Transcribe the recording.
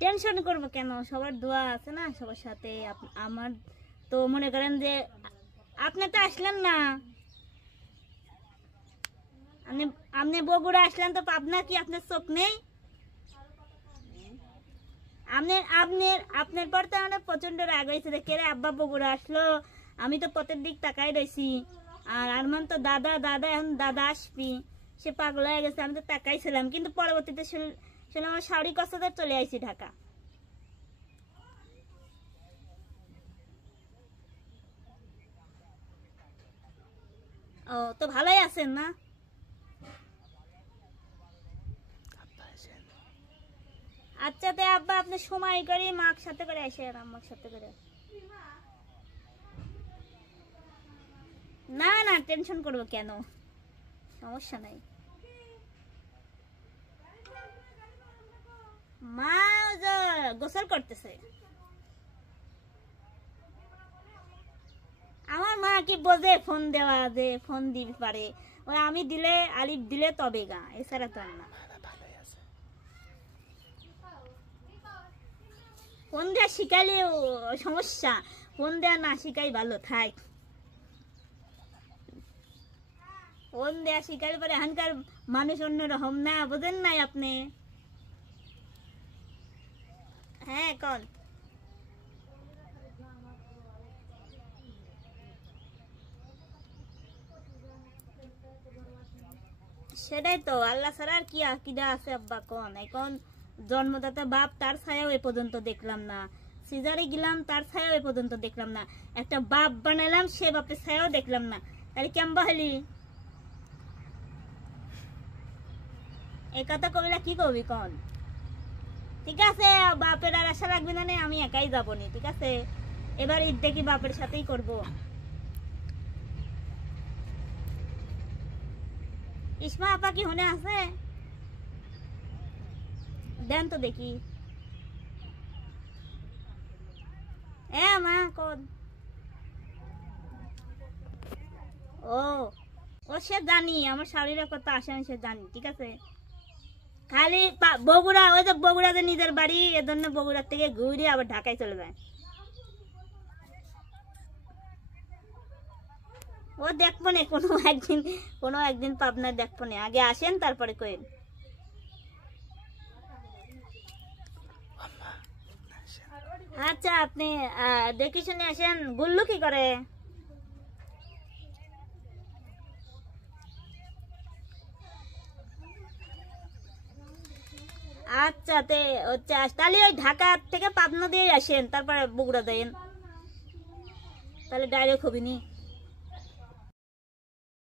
Tension করবো কেন, সবার দোয়া আছে না সবার সাথে। আমার তো মনে করেন যে আপনি তো আসলেন না, আপনি আপনি বগুড়া আসলেন তো পাবনা কি আপনার চোখ নেই? আপনার আপনার আপনার পর তো আমার প্রচন্ড রাগ হয়েছে যে কে রে আব্বা বগুড়া আসলো, আমি তো পথের দিক তাকাই রয়েছি। আর আরমান তো দাদা দাদা, এখন দাদা আসবি, সে পাগল হয়ে গেছে। আমি তো তাকাইছিলাম, কিন্তু পরবর্তীতে শুনলাম আমার শাড়ি কষ্টে চলে আইছি ঢাকা। ও তো ভালোই আছেন না? আচ্ছা তে আব্বা আপনি সময় করে মার সাথে করে আসে, আর আম্মার সাথে করে। না না টেনশন করবো কেন, সমস্যা নাই। মা গোসল করতেছে। আমার মা কি বোঝে ফোন দেওয়া, যে ফোন দিতে পারে, ওরা আমি দিলে আলিফ দিলে তবে গা, এছাড়া তো আর না। ফোন দেওয়া শিখাইলে সমস্যা, ফোন দেওয়া না শিখাই ভালো থাক। ফোন দেওয়া শিখাইলে পরে এখানকার মানুষ অন্যরকম না, বোঝেন নাই আপনি? হ্যাঁ কন। সেটাই তো, আল্লাহ ছাড়া আর কি আকিদা আছে আব্বা কোন? এখন জন্মদাতা বাপ, তার ছায়াও এ পর্যন্ত দেখলাম না। সিজারে গেলাম, তার ছায়াও এ পর্যন্ত দেখলাম না। একটা বাপ বানালাম, সে বাপের ছায়াও দেখলাম না। তাহলে কেমবা হলি? এই কথা কবিলা কি কবি কোন? ঠিক আছে, বাপের আর আশা রাখবি না, আমি একাই যাবো নি, ঠিক আছে? এবার ঈদ দেখি বাপের সাথেই করবো। ইসমা আপা কি হনে আছে? দেন তো দেখি। মা কোন? ও ও সে জানি, আমার শাড়ির কথা আসে, আমি সে জানি, ঠিক আছে। খালি বগুড়া, ওই যে বগুড়াতে নিজের বাড়ি, এজন্য বগুড়ার থেকে ঘুরে আবার ঢাকায় চলে যায়। ও দেখবো না কোনো একদিন পাবনায় দেখবো না, আগে আসেন তারপরে কইন। আচ্ছা আপনি দেখি শুনে আসেন। গুল্লু কি করে? আচ্ছা তাহলে ওই ঢাকা থেকে পাবনা দিয়ে আসেন, তারপরে বগুড়া দেন, তাহলে ডাইরেক্ট হবি নি।